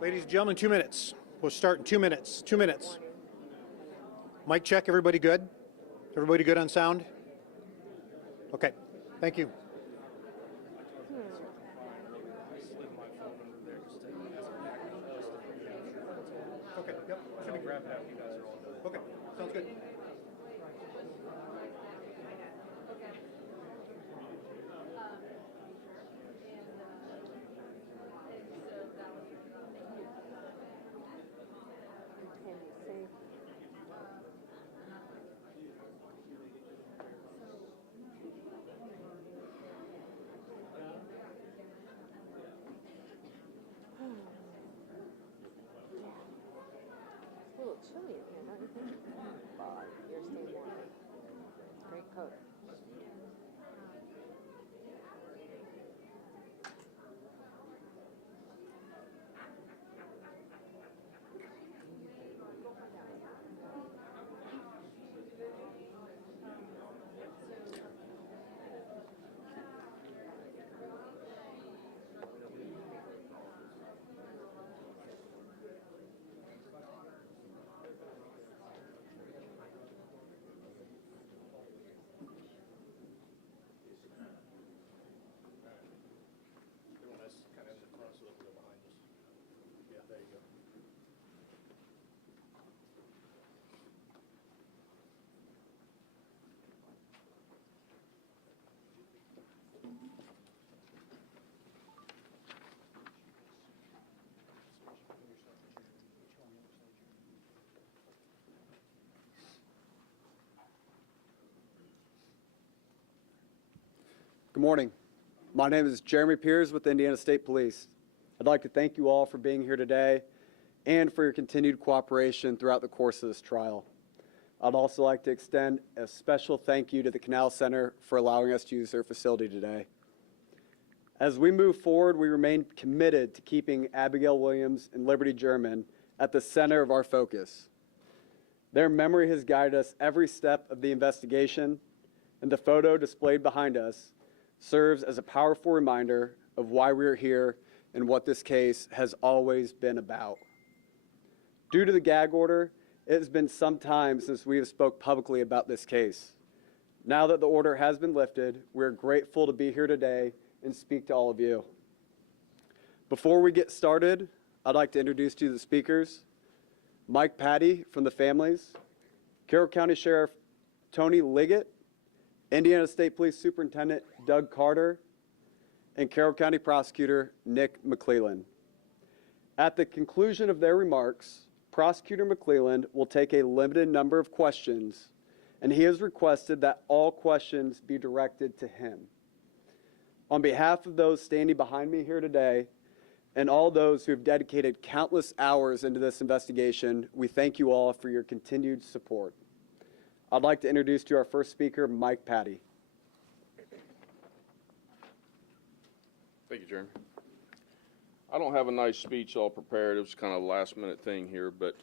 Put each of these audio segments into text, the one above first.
Ladies and gentlemen, 2 minutes. We'll start in 2 minutes. 2 minutes. Mic check, everybody good? Everybody good on sound? Okay, thank you. Okay, yep, should be grabbed after you guys are all done. Okay, sounds good. A little chilly in here, don't you think? Well, you're staying warm. Great coat. Good morning. My name is Jeremy Piers with the Indiana State Police. I'd like to thank you all for being here today and for your continued cooperation throughout the course of this trial. I'd also like to extend a special thank you to the Canal Center for allowing us to use their facility today. As we move forward, we remain committed to keeping Abigail Williams and Liberty German at the center of our focus. Their memory has guided us every step of the investigation, and the photo displayed behind us serves as a powerful reminder of why we are here and what this case has always been about. Due to the gag order, it has been some time since we have spoke publicly about this case. Now that the order has been lifted, we are grateful to be here today and speak to all of you. Before we get started, I'd like to introduce to you the speakers: Mike Patty from the families, Carroll County Sheriff Tony Liggett, Indiana State Police Superintendent Doug Carter, and Carroll County Prosecutor Nick McClelland. At the conclusion of their remarks, Prosecutor McClelland will take a limited number of questions, and he has requested that all questions be directed to him. On behalf of those standing behind me here today, and all those who have dedicated countless hours into this investigation, we thank you all for your continued support. I'd like to introduce to you our first speaker, Mike Patty. Thank you, Jeremy. I don't have a nice speech all prepared. It was kind of a last-minute thing here, but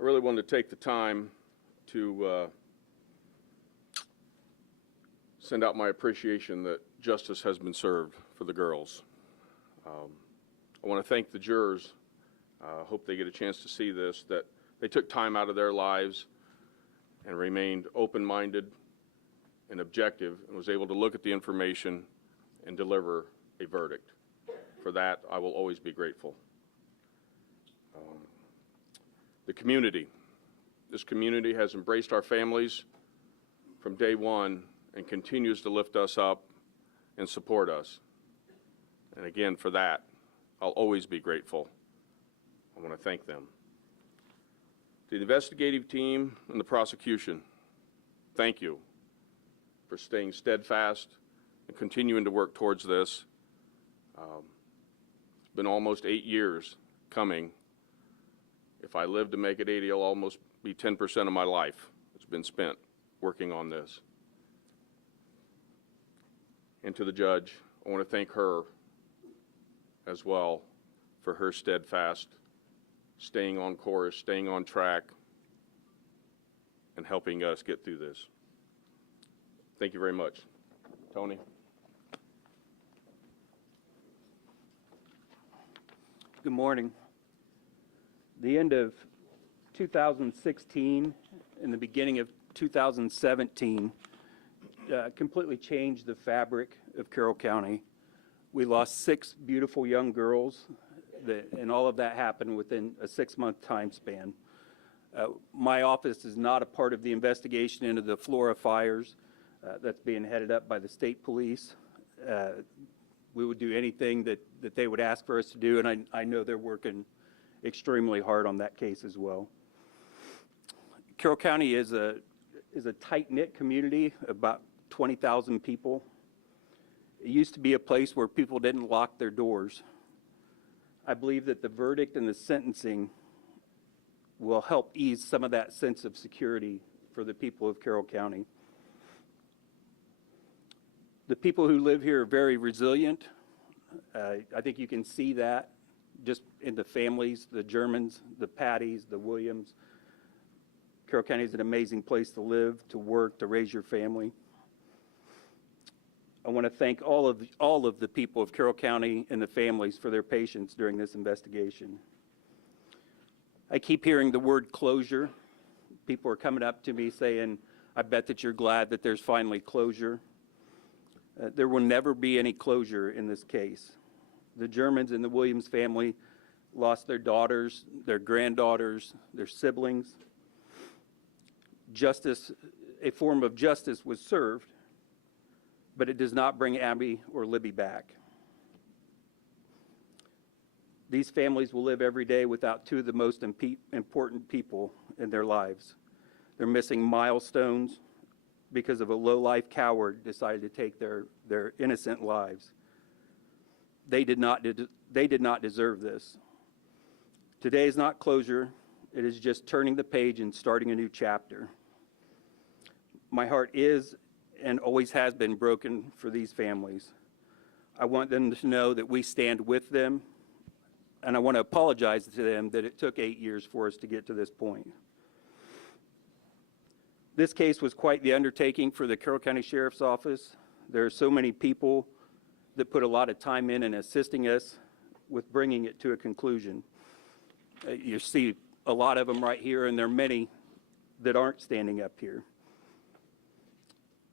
I really wanted to take the time to send out my appreciation that justice has been served for the girls. I want to thank the jurors. I hope they get a chance to see this, that they took time out of their lives and remained open-minded and objective and was able to look at the information and deliver a verdict. For that, I will always be grateful. The community. This community has embraced our families from day one and continues to lift us up and support us. And again, for that, I'll always be grateful. I want to thank them. To the investigative team and the prosecution, thank you for staying steadfast and continuing to work towards this. It's been almost 8 years coming. If I live to make it 80, it'll almost be 10% of my life that's been spent working on this. And to the judge, I want to thank her as well for her steadfast staying on course, staying on track, and helping us get through this. Thank you very much. Tony? Good morning. The end of 2016 and the beginning of 2017 completely changed the fabric of Carroll County. We lost 6 beautiful young girls, and all of that happened within a 6-month time span. My office is not a part of the investigation into the Flora fires. That's being headed up by the state police. We would do anything that they would ask for us to do, and I know they're working extremely hard on that case as well. Carroll County is a tight-knit community, about 20,000 people. It used to be a place where people didn't lock their doors. I believe that the verdict and the sentencing will help ease some of that sense of security for the people of Carroll County. The people who live here are very resilient. I think you can see that just in the families, the Germans, the Patties, the Williams. Carroll County is an amazing place to live, to work, to raise your family. I want to thank all of the people of Carroll County and the families for their patience during this investigation. I keep hearing the word closure. People are coming up to me saying, I bet that you're glad that there's finally closure. There will never be any closure in this case. The Germans and the Williams family lost their daughters, their granddaughters, their siblings. Justice, a form of justice was served, but it does not bring Abby or Libby back. These families will live every day without 2 of the most important people in their lives. They're missing milestones because of a low-life coward decided to take their innocent lives. They did not deserve this. Today is not closure. It is just turning the page and starting a new chapter. My heart is and always has been broken for these families. I want them to know that we stand with them, and I want to apologize to them that it took 8 years for us to get to this point. This case was quite the undertaking for the Carroll County Sheriff's Office. There are so many people that put a lot of time in assisting us with bringing it to a conclusion. You see a lot of them right here, and there are many that aren't standing up here.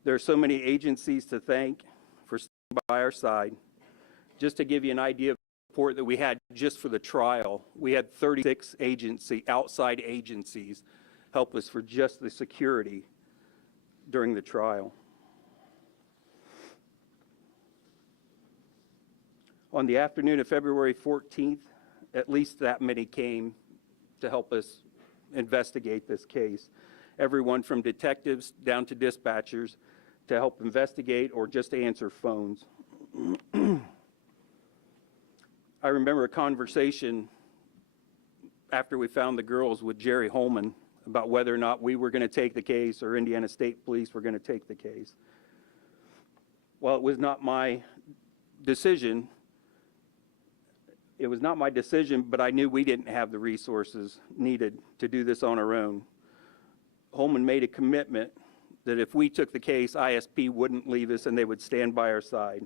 There are so many agencies to thank for standing by our side. Just to give you an idea of the support that we had just for the trial, we had 36 outside agencies help us for just the security during the trial. On the afternoon of February 14th, at least that many came to help us investigate this case. Everyone from detectives down to dispatchers to help investigate or just to answer phones. I remember a conversation after we found the girls with Jerry Holman about whether or not we were going to take the case or Indiana State Police were going to take the case. Well, it was not my decision. It was not my decision, but I knew we didn't have the resources needed to do this on our own. Holman made a commitment that if we took the case, ISP wouldn't leave us and they would stand by our side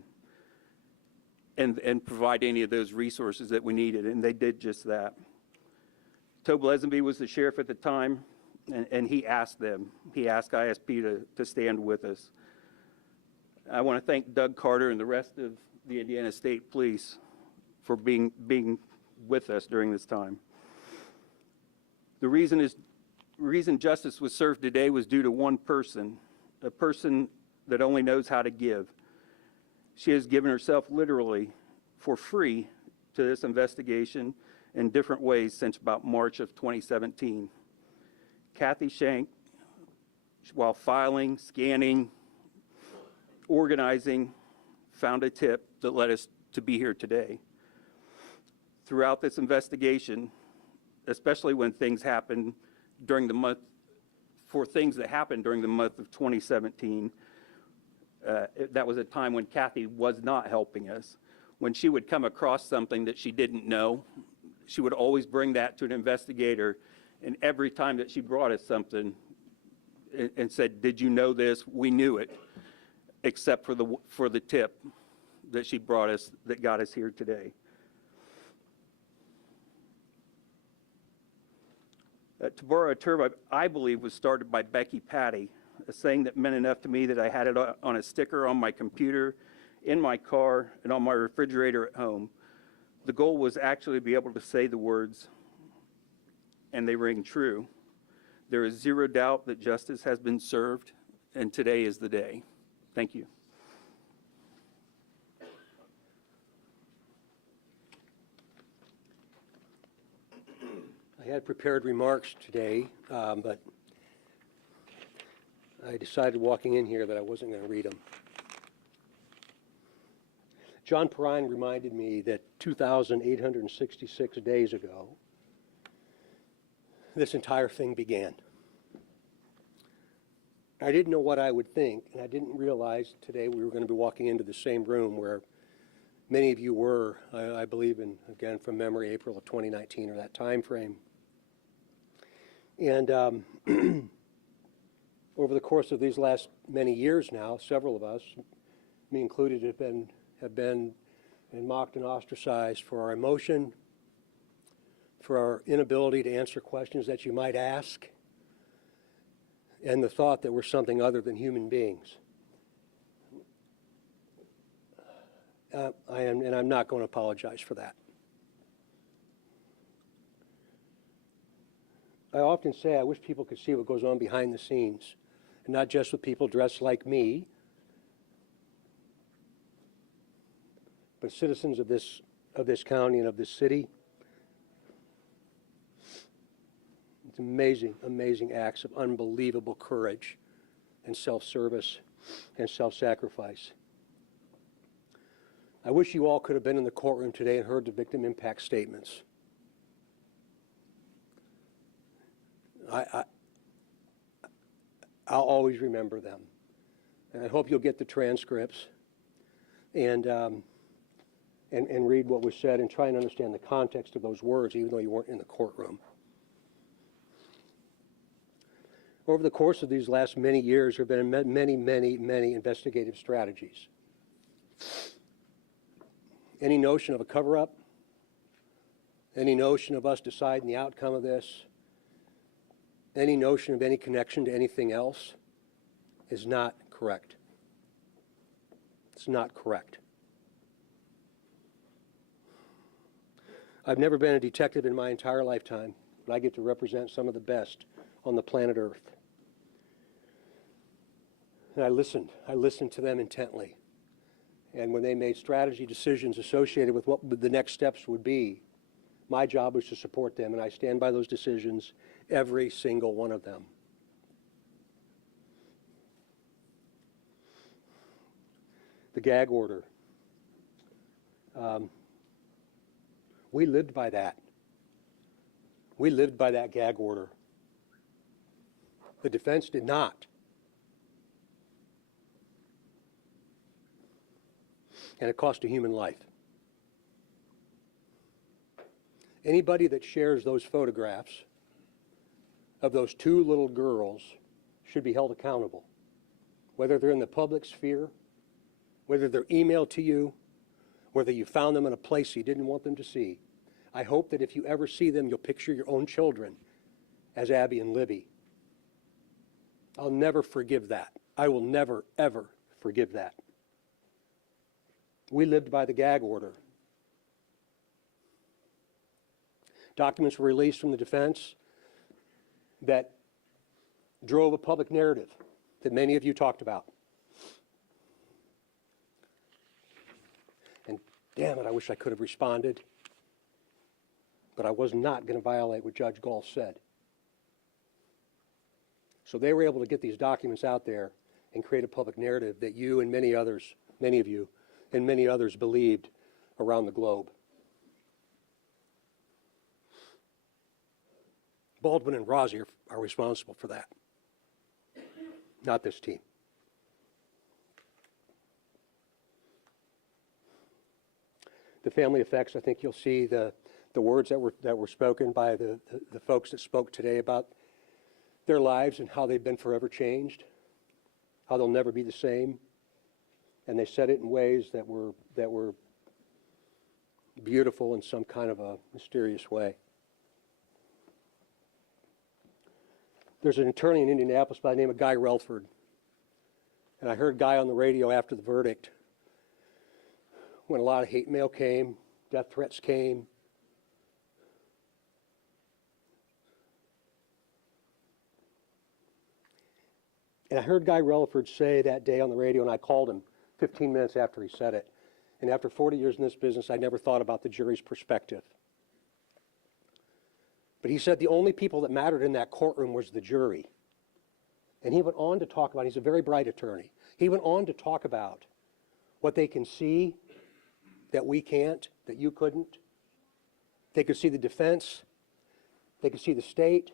and provide any of those resources that we needed, and they did just that. Tobe Lesenby was the sheriff at the time, and he asked ISP to stand with us. I want to thank Doug Carter and the rest of the Indiana State Police for being with us during this time. The reason justice was served today was due to one person, a person that only knows how to give. She has given herself literally for free to this investigation in different ways since about March of 2017. Kathy Shank, while filing, scanning, organizing, found a tip that led us to be here today. Throughout this investigation, especially when things happened during the month, for things that happened during the month of 2017, that was a time when Kathy was not helping us. When she would come across something that she didn't know, she would always bring that to an investigator, and every time that she brought us something and said, "Did you know this?" We knew it, except for the tip that she brought us that got us here today. To borrow a term I believe was started by Becky Patty, a saying that meant enough to me that I had it on a sticker on my computer, in my car, and on my refrigerator at home. The goal was actually to be able to say the words, and they ring true. There is zero doubt that justice has been served, and today is the day. Thank you. I had prepared remarks today, but I decided walking in here that I wasn't going to read them. John Perrine reminded me that 2,866 days ago, this entire thing began. I didn't know what I would think, and I didn't realize today we were going to be walking into the same room where many of you were, I believe in, again, from memory, April of 2019 or that time frame. And over the course of these last many years now, several of us, me included, have been mocked and ostracized for our emotion, for our inability to answer questions that you might ask, and the thought that we're something other than human beings. I'm not going to apologize for that. I often say I wish people could see what goes on behind the scenes, and not just with people dressed like me, but citizens of this county and of this city. It's amazing, amazing acts of unbelievable courage and self-service and self-sacrifice. I wish you all could have been in the courtroom today and heard the victim impact statements. I'll always remember them. And I hope you'll get the transcripts and read what was said and try and understand the context of those words, even though you weren't in the courtroom. Over the course of these last many years, there have been many investigative strategies. Any notion of a cover-up, any notion of us deciding the outcome of this, any notion of any connection to anything else is not correct. It's not correct. I've never been a detective in my entire lifetime, but I get to represent some of the best on the planet Earth. And I listened to them intently. And when they made strategy decisions associated with what the next steps would be, my job was to support them, and I stand by those decisions, every single one of them. The gag order. We lived by that. We lived by that gag order. The defense did not. And it cost a human life. Anybody that shares those photographs of those two little girls should be held accountable, whether they're in the public sphere, whether they're emailed to you, whether you found them in a place you didn't want them to see. I hope that if you ever see them, you'll picture your own children as Abby and Libby. I'll never forgive that. I will never, ever forgive that. We lived by the gag order. Documents were released from the defense that drove a public narrative that many of you talked about. And damn it, I wish I could have responded. But I was not going to violate what Judge Gall said. So they were able to get these documents out there and create a public narrative that you and many others, many of you, and many others believed around the globe. Baldwin and Rossi are responsible for that, not this team. The family effects, I think you'll see the words that were spoken by the folks that spoke today about their lives and how they've been forever changed, how they'll never be the same. And they said it in ways that were beautiful in some kind of a mysterious way. There's an attorney in Indianapolis by the name of Guy Relford. And I heard Guy on the radio after the verdict when a lot of hate mail came, death threats came. And I heard Guy Relford say that day on the radio, and I called him 15 minutes after he said it. And after 40 years in this business, I never thought about the jury's perspective. But he said the only people that mattered in that courtroom was the jury. And he went on to talk about, he's a very bright attorney. He went on to talk about what they can see that we can't, that you couldn't. They could see the defense. They could see the state.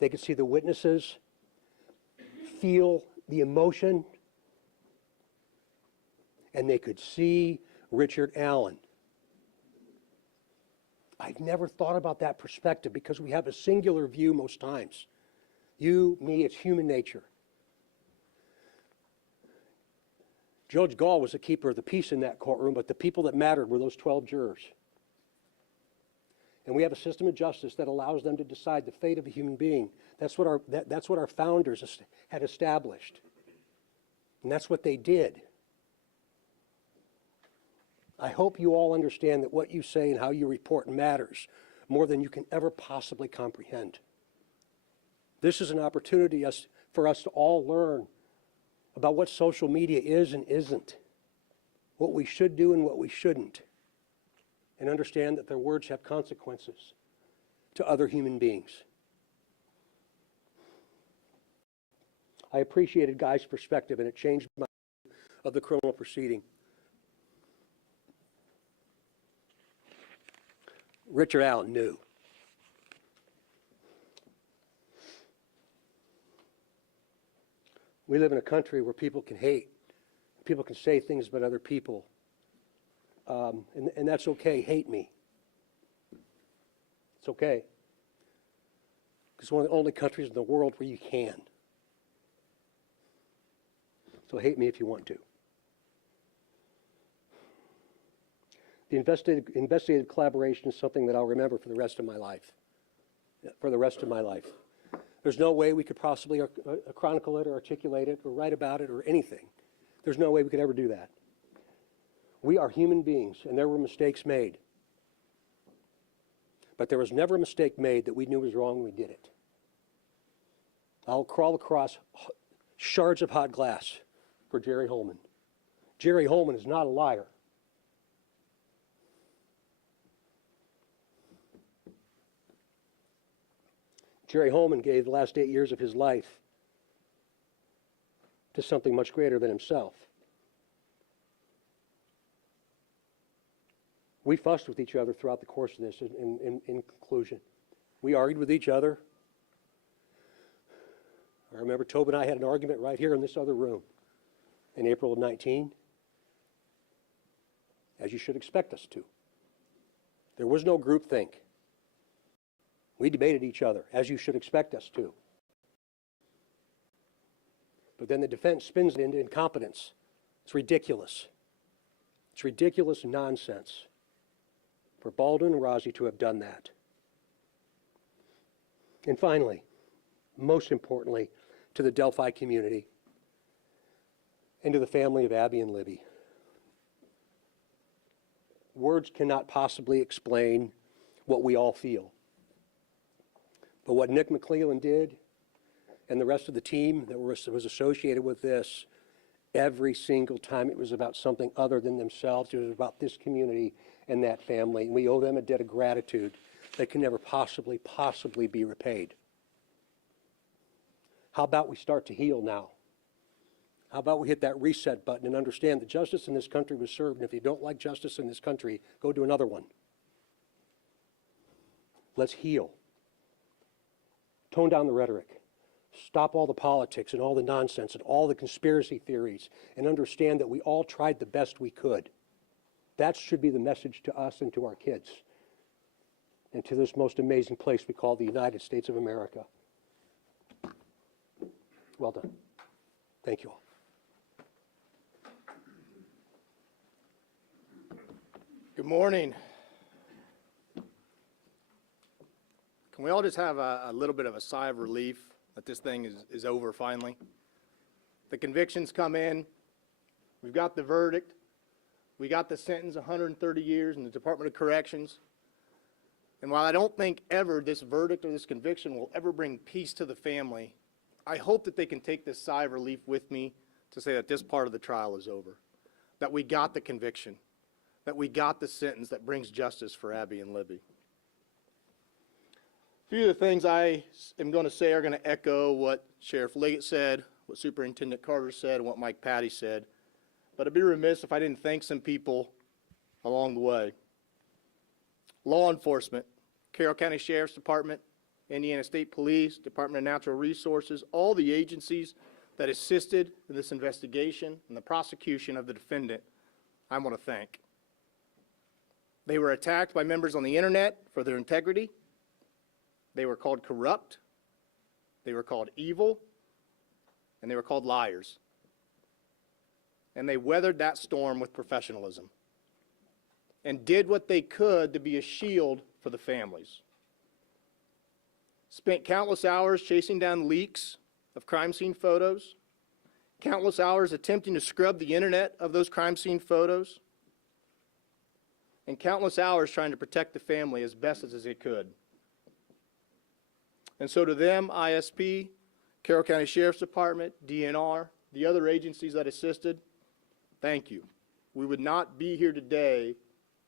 They could see the witnesses, feel the emotion, and they could see Richard Allen. I've never thought about that perspective because we have a singular view most times. You, me, it's human nature. Judge Gall was the keeper of the peace in that courtroom, but the people that mattered were those 12 jurors. And we have a system of justice that allows them to decide the fate of a human being. That's what our founders had established. And that's what they did. I hope you all understand that what you say and how you report matters more than you can ever possibly comprehend. This is an opportunity for us to all learn about what social media is and isn't, what we should do and what we shouldn't, and understand that their words have consequences to other human beings. I appreciated Guy's perspective, and it changed my view of the criminal proceeding. Richard Allen knew. We live in a country where people can hate. People can say things about other people. And that's okay. Hate me. It's okay. It's one of the only countries in the world where you can. So hate me if you want to. The investigative collaboration is something that I'll remember for the rest of my life. For the rest of my life. There's no way we could possibly chronicle it or articulate it or write about it or anything. There's no way we could ever do that. We are human beings, and there were mistakes made. But there was never a mistake made that we knew was wrong when we did it. I'll crawl across shards of hot glass for Jerry Holman. Jerry Holman is not a liar. Jerry Holman gave the last 8 years of his life to something much greater than himself. We fussed with each other throughout the course of this in conclusion. We argued with each other. I remember Tobe and I had an argument right here in this other room in April of 19, as you should expect us to. There was no groupthink. We debated each other, as you should expect us to. But then the defense spins it into incompetence. It's ridiculous. It's ridiculous nonsense for Baldwin and Rozzi to have done that. And finally, most importantly, to the Delphi community and to the family of Abby and Libby. Words cannot possibly explain what we all feel. But what Nick McClellan did and the rest of the team that was associated with this, every single time it was about something other than themselves. It was about this community and that family. And we owe them a debt of gratitude that can never possibly be repaid. How about we start to heal now? How about we hit that reset button and understand that justice in this country was served, and if you don't like justice in this country, go do another one. Let's heal. Tone down the rhetoric. Stop all the politics and all the nonsense and all the conspiracy theories, and understand that we all tried the best we could. That should be the message to us and to our kids and to this most amazing place we call the United States of America. Well done. Thank you all. Good morning. Can we all just have a little bit of a sigh of relief that this thing is over finally. The convictions come in. We've got the verdict. We got the sentence, 130 years in the Department of Corrections. And while I don't think ever this verdict or this conviction will ever bring peace to the family, I hope that they can take this sigh of relief with me to say that this part of the trial is over, that we got the conviction, that we got the sentence that brings justice for Abby and Libby. A few of the things I am going to say are going to echo what Sheriff Liggett said, what Superintendent Carter said, and what Mike Patty said. But I'd be remiss if I didn't thank some people along the way. Law enforcement, Carroll County Sheriff's Department, Indiana State Police, Department of Natural Resources, all the agencies that assisted in this investigation and the prosecution of the defendant, I want to thank. They were attacked by members on the internet for their integrity. They were called corrupt. They were called evil. And they were called liars. And they weathered that storm with professionalism and did what they could to be a shield for the families. Spent countless hours chasing down leaks of crime scene photos, countless hours attempting to scrub the internet of those crime scene photos, and countless hours trying to protect the family as best as they could. And so to them, ISP, Carroll County Sheriff's Department, DNR, the other agencies that assisted, thank you. We would not be here today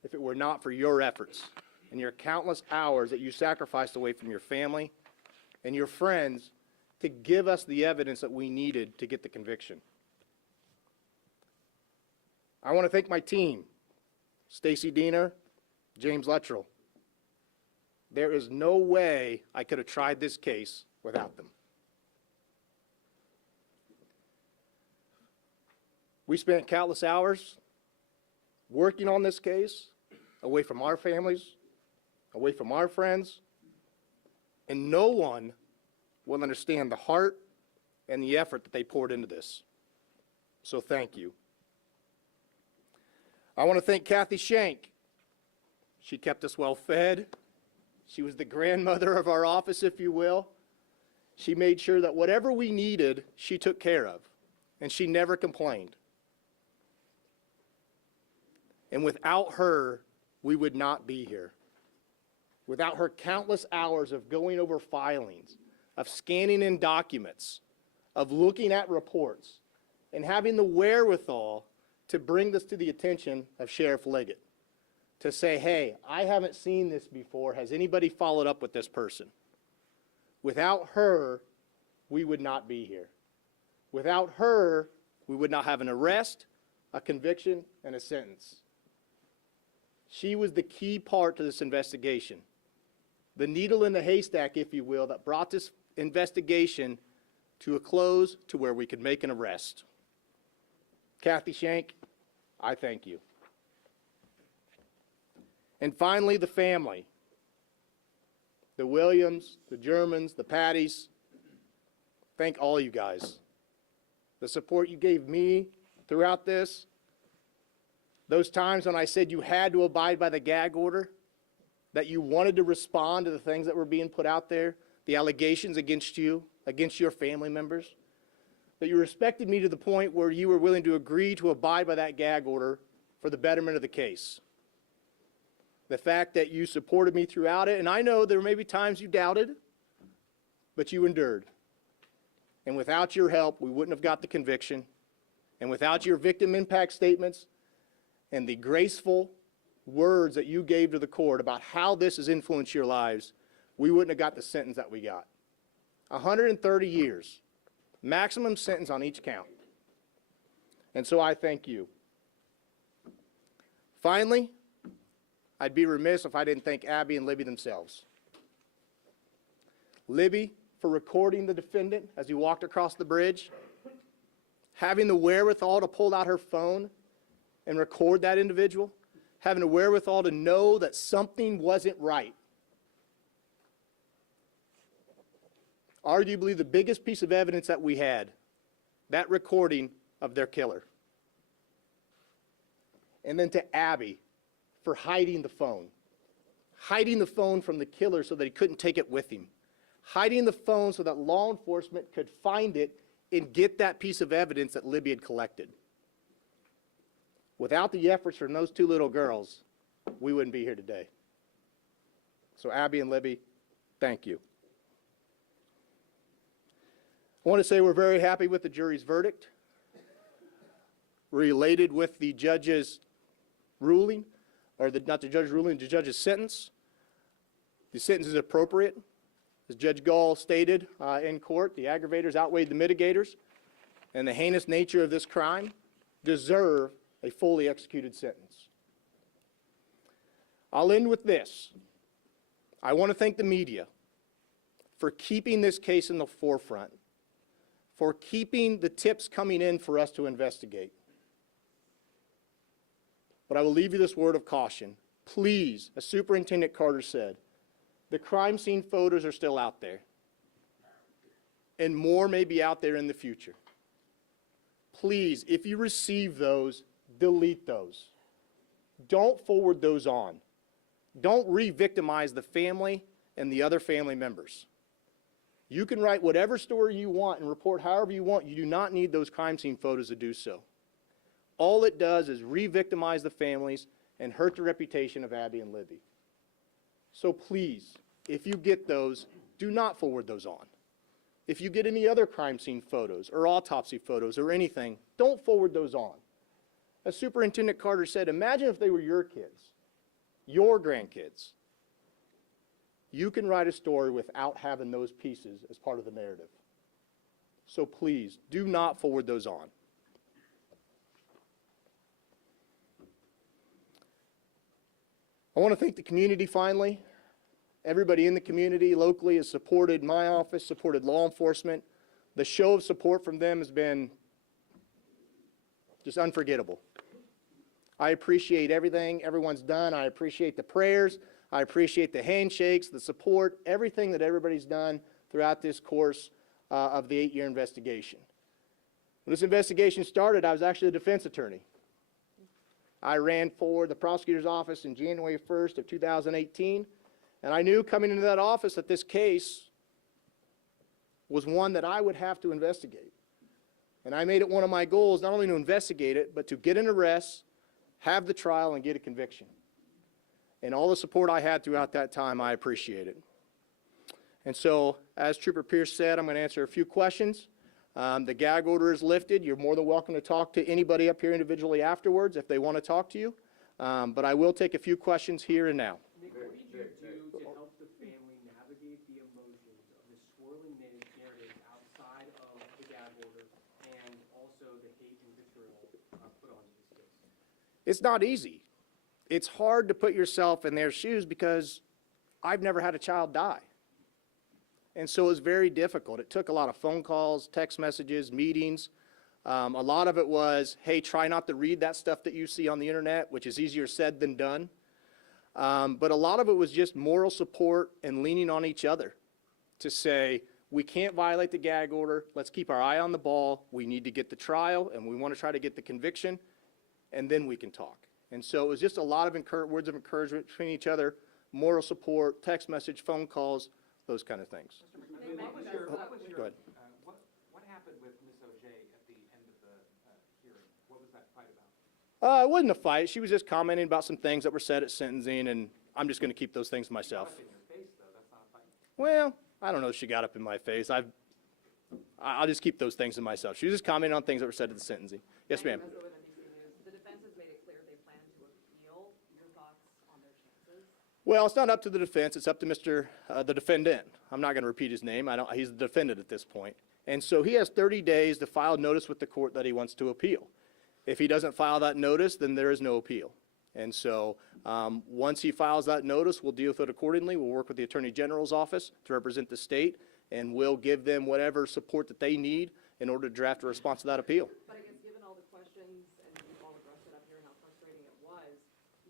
if it were not for your efforts and your countless hours that you sacrificed away from your family and your friends to give us the evidence that we needed to get the conviction. I want to thank my team, Stacy Diener, James Luttrell. There is no way I could have tried this case without them. We spent countless hours working on this case, away from our families, away from our friends, and no one will understand the heart and the effort that they poured into this. So thank you. I want to thank Kathy Shank. She kept us well fed. She was the grandmother of our office, if you will. She made sure that whatever we needed, she took care of, and she never complained. And without her, we would not be here. Without her countless hours of going over filings, of scanning in documents, of looking at reports, and having the wherewithal to bring this to the attention of Sheriff Liggett, to say, hey, I haven't seen this before. Has anybody followed up with this person? Without her, we would not be here. Without her, we would not have an arrest, a conviction, and a sentence. She was the key part to this investigation. The needle in the haystack, if you will, that brought this investigation to a close to where we could make an arrest. Kathy Shank, I thank you. And finally, the family. The Williams, the Germans, the Patties. Thank all you guys. The support you gave me throughout this. Those times when I said you had to abide by the gag order, that you wanted to respond to the things that were being put out there, the allegations against you, against your family members, that you respected me to the point where you were willing to agree to abide by that gag order for the betterment of the case. The fact that you supported me throughout it, and I know there may be times you doubted, but you endured. And without your help, we wouldn't have got the conviction. And without your victim impact statements and the graceful words that you gave to the court about how this has influenced your lives, we wouldn't have got the sentence that we got. 130 years, maximum sentence on each count. And so I thank you. Finally, I'd be remiss if I didn't thank Abby and Libby themselves. Libby for recording the defendant as he walked across the bridge, having the wherewithal to pull out her phone and record that individual, having the wherewithal to know that something wasn't right. Arguably the biggest piece of evidence that we had, that recording of their killer. And then to Abby for hiding the phone from the killer so that he couldn't take it with him, hiding the phone so that law enforcement could find it and get that piece of evidence that Libby had collected. Without the efforts from those two little girls, we wouldn't be here today. So Abby and Libby, thank you. I want to say we're very happy with the jury's verdict. We're elated with the judge's ruling, or not the judge's ruling, the judge's sentence. The sentence is appropriate. As Judge Gall stated in court, the aggravators outweighed the mitigators, and the heinous nature of this crime deserve a fully executed sentence. I'll end with this. I want to thank the media for keeping this case in the forefront, for keeping the tips coming in for us to investigate. But I will leave you this word of caution. Please, as Superintendent Carter said, the crime scene photos are still out there, and more may be out there in the future. Please, if you receive those, delete those. Don't forward those on. Don't re-victimize the family and the other family members. You can write whatever story you want and report however you want. You do not need those crime scene photos to do so. All it does is re-victimize the families and hurt the reputation of Abby and Libby. So please, if you get those, do not forward those on. If you get any other crime scene photos or autopsy photos or anything, don't forward those on. As Superintendent Carter said, imagine if they were your kids, your grandkids. You can write a story without having those pieces as part of the narrative. So please, do not forward those on. I want to thank the community finally. Everybody in the community locally has supported my office, supported law enforcement. The show of support from them has been just unforgettable. I appreciate everything everyone's done. I appreciate the prayers. I appreciate the handshakes, the support, everything that everybody's done throughout this course of the 8-year investigation. When this investigation started, I was actually a defense attorney. I ran for the prosecutor's office in January 1st of 2018, and I knew coming into that office that this case was one that I would have to investigate. And I made it one of my goals not only to investigate it, but to get an arrest, have the trial, and get a conviction. And all the support I had throughout that time, I appreciate it. And so, as Trooper Pierce said, I'm going to answer a few questions. The gag order is lifted. You're more than welcome to talk to anybody up here individually afterwards if they want to talk to you. But I will take a few questions here and now. Nick, what did you do to help the family navigate the emotions of the swirling narrative outside of the gag order and also the hate and vitriol put onto this case? It's not easy. It's hard to put yourself in their shoes because I've never had a child die. And so it was very difficult. It took a lot of phone calls, text messages, meetings. A lot of it was, hey, try not to read that stuff that you see on the internet, which is easier said than done. But a lot of it was just moral support and leaning on each other to say, we can't violate the gag order. Let's keep our eye on the ball. We need to get the trial, and we want to try to get the conviction, and then we can talk. And so it was just a lot of words of encouragement between each other, moral support, text message, phone calls, those kind of things. Go ahead. What happened with Ms. O'Shea at the end of the hearing? What was that fight about? It wasn't a fight. She was just commenting about some things that were said at sentencing, and I'm just going to keep those things to myself. In your face, though, that's not a fight. Well, I don't know if she got up in my face. I'll just keep those things to myself. She was just commenting on things that were said at the sentencing. Yes, ma'am. The defense has made it clear they plan to appeal. Your thoughts on their chances? Well, it's not up to the defense. It's up to the defendant. I'm not going to repeat his name. He's the defendant at this point. And so he has 30 days to file notice with the court that he wants to appeal. If he doesn't file that notice, then there is no appeal. And so once he files that notice, we'll deal with it accordingly. We'll work with the Attorney General's office to represent the state, and we'll give them whatever support that they need in order to draft a response to that appeal. But I guess given all the questions and you've all addressed it up here and how frustrating it was,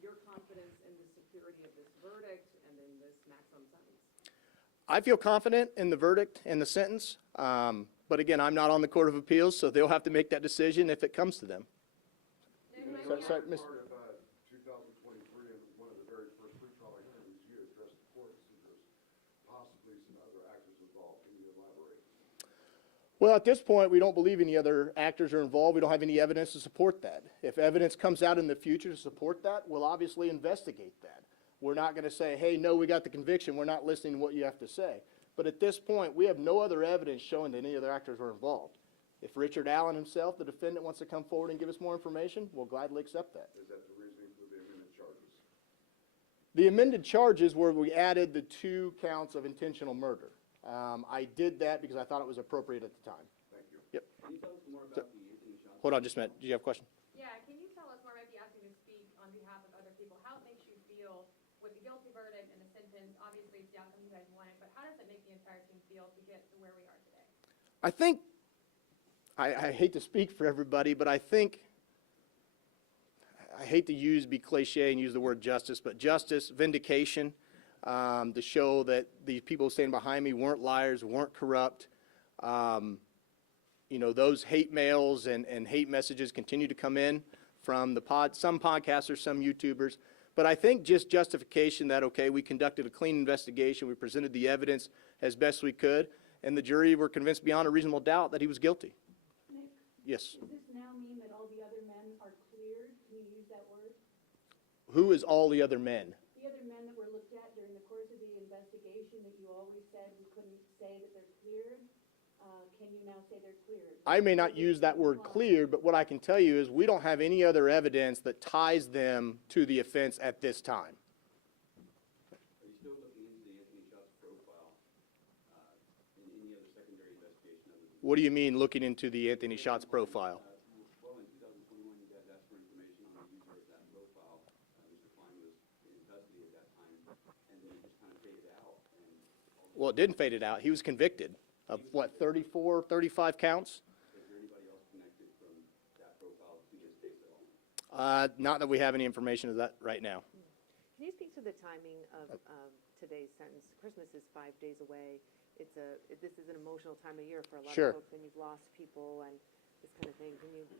your confidence in the security of this verdict and in this maximum sentence? I feel confident in the verdict and the sentence. But again, I'm not on the Court of Appeals, so they'll have to make that decision if it comes to them. Sorry, Ms. Part of 2023, and one of the very first pretrial hearings, you addressed the court as to there's possibly some other actors Well, at this point, we don't believe any other actors are involved. We don't have any evidence to support that. If evidence comes out in the future to support that, we'll obviously investigate that. We're not going to say, hey, no, we got the conviction. We're not listening to what you have to say. But at this point, we have no other evidence showing that any other actors were involved. If Richard Allen himself, the defendant, wants to come forward and give us more information, we'll gladly accept that. Is that the reasoning for the amended charges? The amended charges were we added the 2 counts of intentional murder. I did that because I thought it was appropriate at the time. Thank you. Yep. Can you tell us more about the Anthony Shots? Hold on just a minute. Do you have a question? Yeah, can you tell us, or maybe asking to speak on behalf of other people, how it makes you feel with the guilty verdict and the sentence? Obviously, it's the outcome you guys wanted, but how does it make the entire team feel to get to where we are today? I think, I hate to speak for everybody, but I think, I hate to be cliche and use the word justice, but justice, vindication, to show that the people standing behind me weren't liars, weren't corrupt. You know, those hate mails and hate messages continue to come in from some podcasters, some YouTubers. But I think just justification that, okay, we conducted a clean investigation, we presented the evidence as best we could, and the jury were convinced beyond a reasonable doubt that he was guilty. Nick, Yes. does this now mean that all the other men are cleared? Can you use that word? Who is all the other men? The other men that were looked at during the course of the investigation that you always said we couldn't say that they're cleared, can you now say they're cleared? I may not use that word clear, but what I can tell you is we don't have any other evidence that ties them to the offense at this time. Are you still looking into the Anthony Shots profile in any other secondary investigation other than? What do you mean, looking into the Anthony Shots profile? Well, in 2021, you guys asked for information on the user of that profile. Mr. Klein was in custody at that time, and then it just kind of faded out. Well, it didn't fade it out. He was convicted of what, 34, 35 counts? Is there anybody else connected from that profile to this case at all? Not that we have any information of that right now. Can you speak to the timing of today's sentence? Christmas is 5 days away. This is an emotional time of year for a lot Sure. of folks, and you've lost people and this kind of thing. Can you?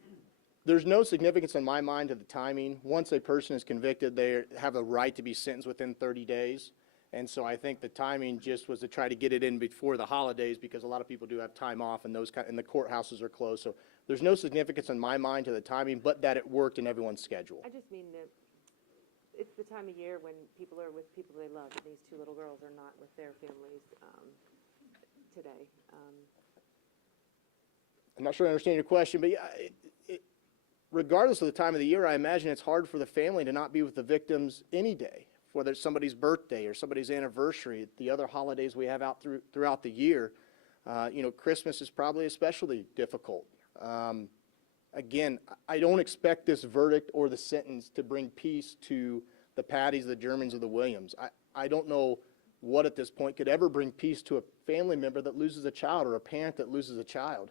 There's no significance in my mind to the timing. Once a person is convicted, they have a right to be sentenced within 30 days. And so I think the timing just was to try to get it in before the holidays because a lot of people do have time off and and the courthouses are closed. So there's no significance in my mind to the timing, but that it worked in everyone's schedule. I just mean that it's the time of year when people are with people they love, and these 2 little girls are not with their families today. I'm not sure I understand your question, but yeah, regardless of the time of the year, I imagine it's hard for the family to not be with the victims any day, whether it's somebody's birthday or somebody's anniversary, the other holidays we have out throughout the year. You know, Christmas is probably especially difficult. Again, I don't expect this verdict or the sentence to bring peace to the Patties, the Germans, or the Williams. I don't know what at this point could ever bring peace to a family member that loses a child or a parent that loses a child.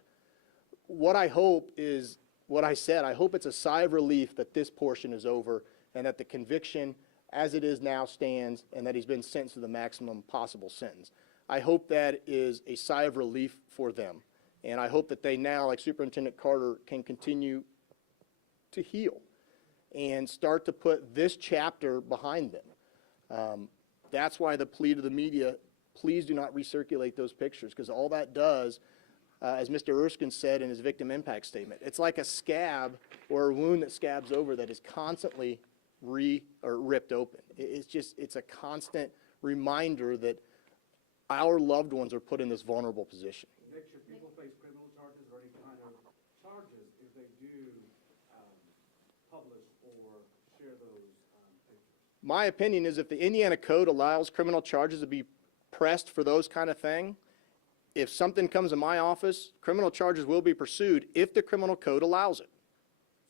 What I hope is what I said. I hope it's a sigh of relief that this portion is over and that the conviction as it is now stands and that he's been sentenced to the maximum possible sentence. I hope that is a sigh of relief for them. And I hope that they now, like Superintendent Carter, can continue to heal and start to put this chapter behind them. That's why the plea to the media, please do not recirculate those pictures, because all that does, as Mr. Erskine said in his victim impact statement, it's like a scab or a wound that scabs over that is constantly ripped open. It's a constant reminder that our loved ones are put in this vulnerable position. Nick, should people face criminal charges or any kind of charges if they do publish or share those pictures? My opinion is if the Indiana Code allows criminal charges to be pressed for those kind of thing, if something comes in my office, criminal charges will be pursued if the criminal code allows it.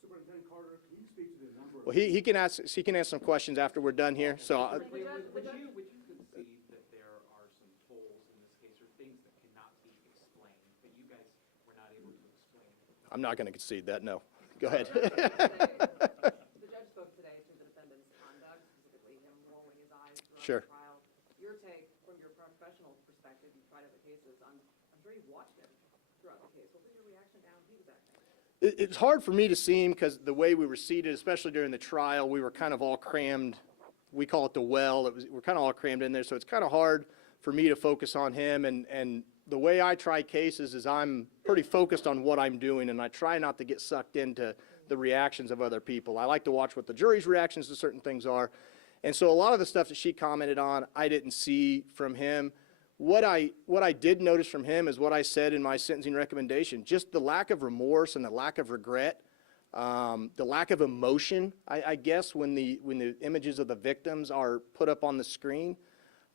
Superintendent Carter, can you speak to the number of... Well, he can ask some questions after we're done here. So Would you concede that there are some holes in this case or things that cannot be explained, but you guys were not able to explain? I'm not going to concede that, no. Go ahead. The judge spoke today to the defendant's conduct, specifically him rolling his eyes throughout Sure. the trial. Your take from your professional perspective, you've tried other cases, I'm sure you've watched him throughout the case. What was your reaction to how he was acting? It's hard for me to see him because the way we were seated, especially during the trial, we were kind of all crammed. We call it the well. We're kind of all crammed in there, so it's kind of hard for me to focus on him. And the way I try cases is I'm pretty focused on what I'm doing, and I try not to get sucked into the reactions of other people. I like to watch what the jury's reactions to certain things are. And so a lot of the stuff that she commented on, I didn't see from him. What I did notice from him is what I said in my sentencing recommendation, just the lack of remorse and the lack of regret, the lack of emotion, I guess, when the images of the victims are put up on the screen.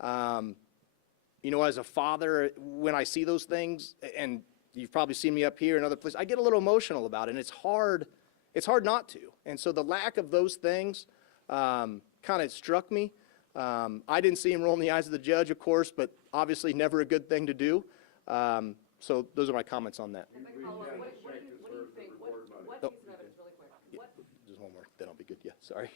You know, as a father, when I see those things, and you've probably seen me up here and other places, I get a little emotional about it, and it's hard not to. And so the lack of those things kind of struck me. I didn't see him roll in the eyes of the judge, of course, but obviously never a good thing to do. So those are my comments on that. And then follow up, what do you think, what piece of evidence, really quick, what, Just one more, then I'll be good. Yeah, sorry.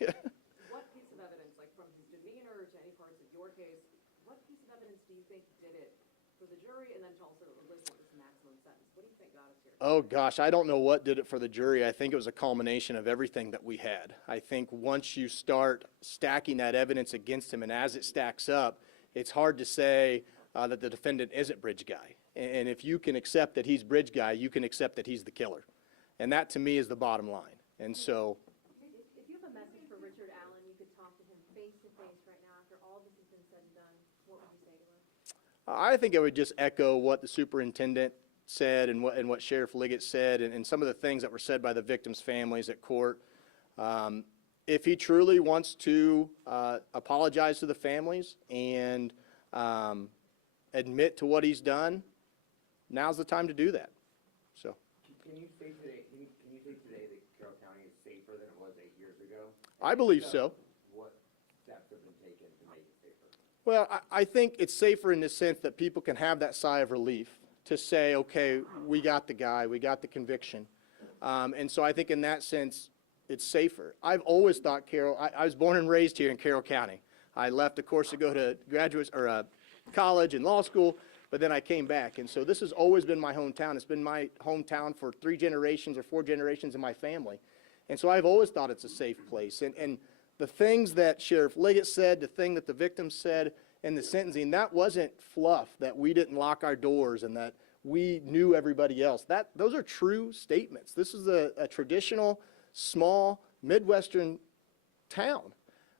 what piece of evidence, like from his demeanor to any parts of your case, what piece of evidence do you think did it for the jury and then to also elicit this maximum sentence? What do you think got us here? Oh, gosh, I don't know what did it for the jury. I think it was a culmination of everything that we had. I think once you start stacking that evidence against him, and as it stacks up, it's hard to say that the defendant isn't Bridge Guy. And if you can accept that he's Bridge Guy, you can accept that he's the killer. And that, to me, is the bottom line. And so, If you have a message for Richard Allen, you could talk to him face to face right now after all this has been said and done, what would you say to him? I think I would just echo what the superintendent said and what Sheriff Liggett said and some of the things that were said by the victims' families at court. If he truly wants to apologize to the families and admit to what he's done, now's the time to do that. So, Can you say today that Carroll County is safer than it was 8 years ago? I believe so. What steps have been taken to make it safer? Well, I think it's safer in the sense that people can have that sigh of relief to say, okay, we got the guy, we got the conviction. And so I think in that sense, it's safer. I've always thought I was born and raised here in Carroll County. I left, of course, to go to college and law school, but then I came back. And so this has always been my hometown. It's been my hometown for 3 generations or 4 generations in my family. And so I've always thought it's a safe place. And the things that Sheriff Liggett said, the thing that the victims said in the sentencing, that wasn't fluff, that we didn't lock our doors and that we knew everybody else. Those are true statements. This is a traditional, small, Midwestern town.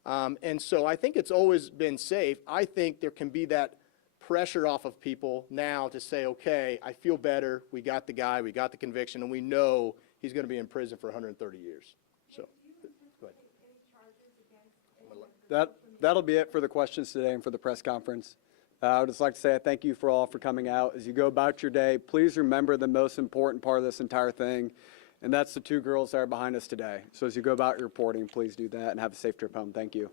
And so I think it's always been safe. I think there can be that pressure off of people now to say, okay, I feel better. We got the guy, we got the conviction, and we know he's going to be in prison for 130 years. So, go ahead. That'll be it for the questions today and for the press conference. I would just like to say thank you for all for coming out. As you go about your day, please remember the most important part of this entire thing, and that's the 2 girls that are behind us today. So as you go about your reporting, please do that and have a safe trip home. Thank you.